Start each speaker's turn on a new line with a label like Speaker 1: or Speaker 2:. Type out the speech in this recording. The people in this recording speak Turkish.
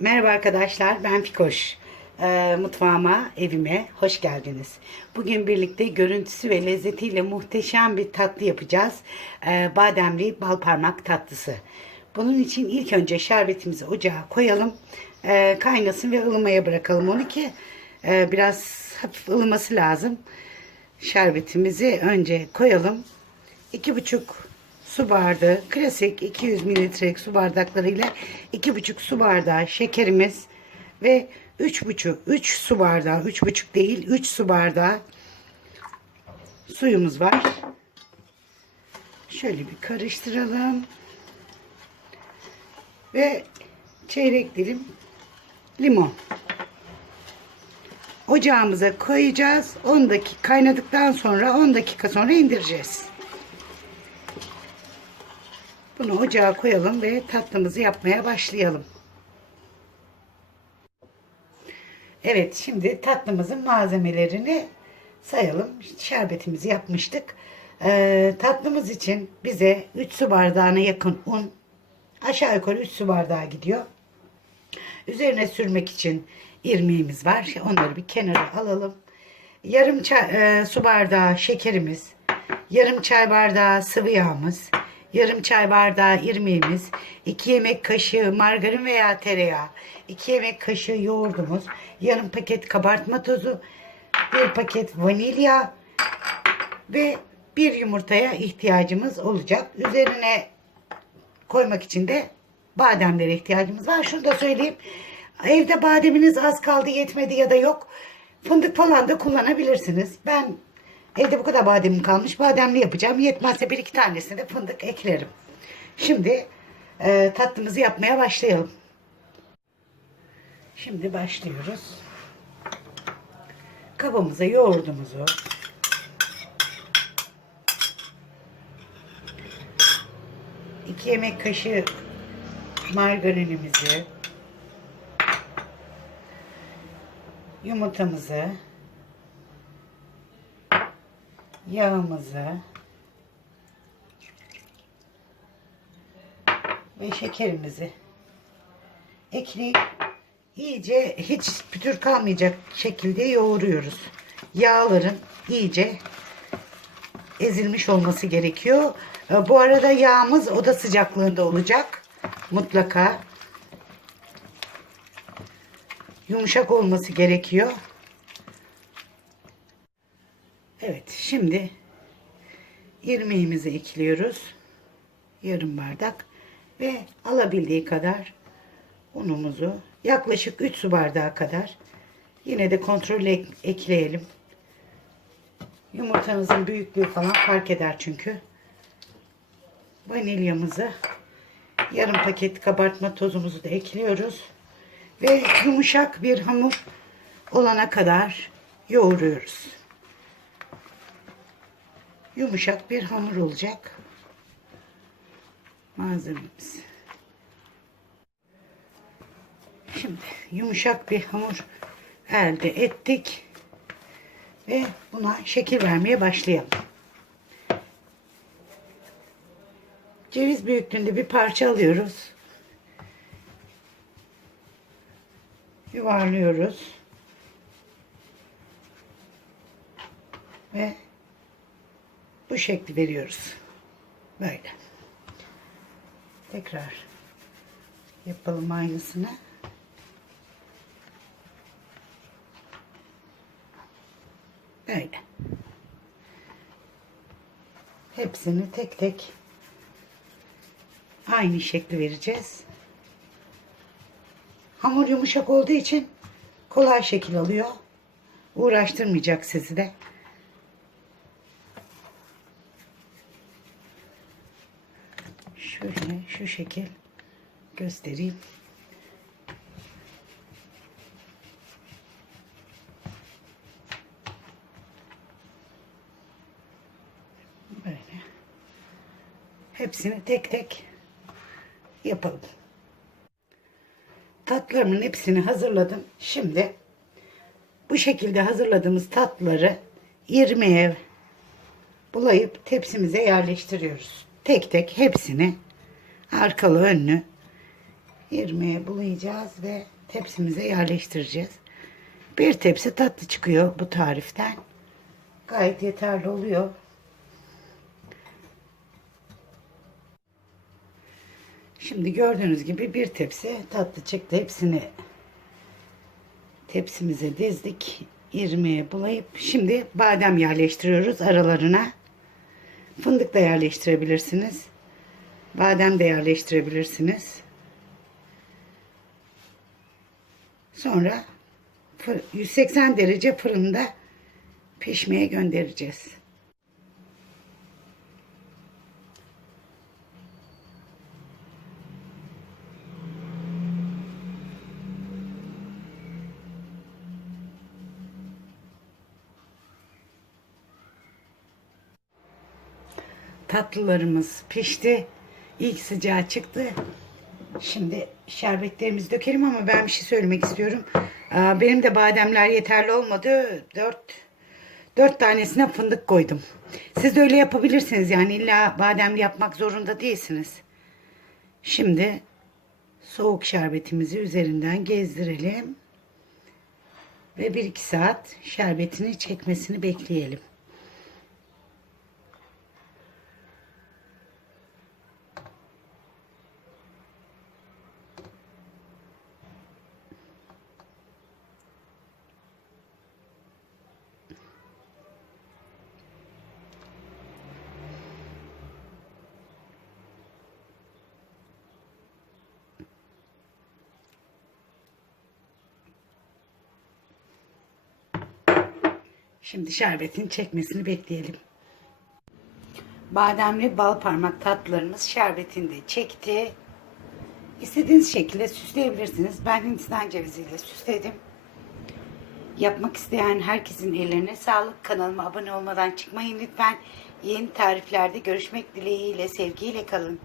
Speaker 1: Merhaba arkadaşlar, ben Fikoş. Ee, mutfağıma, evime hoş geldiniz. Bugün birlikte görüntüsü ve lezzetiyle muhteşem bir tatlı yapacağız. Ee, bademli bal parmak tatlısı. Bunun için ilk önce şerbetimizi ocağa koyalım. Ee, kaynasın ve ılımaya bırakalım onu ki e, biraz hafif ılıması lazım. Şerbetimizi önce koyalım. 2,5 su bardağı klasik 200 mililitrelik su bardaklarıyla 2,5 su bardağı şekerimiz ve 3,5 3 su bardağı 3,5 değil 3 su bardağı suyumuz var. Şöyle bir karıştıralım. Ve çeyrek dilim limon. Ocağımıza koyacağız. 10 dakika kaynadıktan sonra 10 dakika sonra indireceğiz. Bunu ocağa koyalım ve tatlımızı yapmaya başlayalım. Evet şimdi tatlımızın malzemelerini sayalım. Şerbetimizi yapmıştık. Ee, tatlımız için bize 3 su bardağına yakın un aşağı yukarı 3 su bardağı gidiyor. Üzerine sürmek için irmiğimiz var. Onları bir kenara alalım. Yarım çay, e, su bardağı şekerimiz, yarım çay bardağı sıvı yağımız, yarım çay bardağı irmiğimiz, 2 yemek kaşığı margarin veya tereyağı, 2 yemek kaşığı yoğurdumuz, yarım paket kabartma tozu, bir paket vanilya ve bir yumurtaya ihtiyacımız olacak. Üzerine koymak için de bademlere ihtiyacımız var. Şunu da söyleyeyim. Evde bademiniz az kaldı yetmedi ya da yok. Fındık falan da kullanabilirsiniz. Ben evde bu kadar bademim kalmış. Bademli yapacağım. Yetmezse bir iki tanesini de fındık eklerim. Şimdi e, tatlımızı yapmaya başlayalım. Şimdi başlıyoruz. Kabımıza yoğurdumuzu iki yemek kaşığı margarinimizi yumurtamızı yağımızı ve şekerimizi ekleyip iyice hiç pütür kalmayacak şekilde yoğuruyoruz. Yağların iyice ezilmiş olması gerekiyor. E, Bu arada yağımız oda sıcaklığında olacak. Mutlaka. Yumuşak olması gerekiyor. Evet şimdi irmiğimizi ekliyoruz. Yarım bardak ve alabildiği kadar unumuzu yaklaşık 3 su bardağı kadar yine de kontrol ek- ekleyelim. Yumurtanızın büyüklüğü falan fark eder çünkü. Vanilyamızı yarım paket kabartma tozumuzu da ekliyoruz. Ve yumuşak bir hamur olana kadar yoğuruyoruz. Yumuşak bir hamur olacak malzememiz. Şimdi yumuşak bir hamur elde ettik. Ve buna şekil vermeye başlayalım. Ceviz büyüklüğünde bir parça alıyoruz. Yuvarlıyoruz. Ve bu şekli veriyoruz. Böyle. Tekrar yapalım aynısını. Böyle. Hepsini tek tek aynı şekli vereceğiz. Hamur yumuşak olduğu için kolay şekil alıyor. Uğraştırmayacak sizi de. Şöyle şu şekil göstereyim. Böyle. Hepsini tek tek yapalım. Tatlarımın hepsini hazırladım. Şimdi bu şekilde hazırladığımız tatları irmiğe bulayıp tepsimize yerleştiriyoruz. Tek tek hepsini arkalı önlü irmiğe bulayacağız ve tepsimize yerleştireceğiz. Bir tepsi tatlı çıkıyor bu tariften. Gayet yeterli oluyor. Şimdi gördüğünüz gibi bir tepsi tatlı çıktı. Hepsini tepsimize dizdik. İrmiğe bulayıp şimdi badem yerleştiriyoruz aralarına. Fındık da yerleştirebilirsiniz. Badem de yerleştirebilirsiniz. Sonra fır- 180 derece fırında pişmeye göndereceğiz. Tatlılarımız pişti. İlk sıcağı çıktı. Şimdi şerbetlerimizi dökelim ama ben bir şey söylemek istiyorum. Benim de bademler yeterli olmadı. Dört, dört tanesine fındık koydum. Siz de öyle yapabilirsiniz. Yani illa bademli yapmak zorunda değilsiniz. Şimdi soğuk şerbetimizi üzerinden gezdirelim. Ve 1-2 saat şerbetini çekmesini bekleyelim. Şimdi şerbetin çekmesini bekleyelim. Bademli bal parmak tatlılarımız şerbetini de çekti. İstediğiniz şekilde süsleyebilirsiniz. Ben Hindistan ceviziyle süsledim. Yapmak isteyen herkesin ellerine sağlık. Kanalıma abone olmadan çıkmayın lütfen. Yeni tariflerde görüşmek dileğiyle, sevgiyle kalın.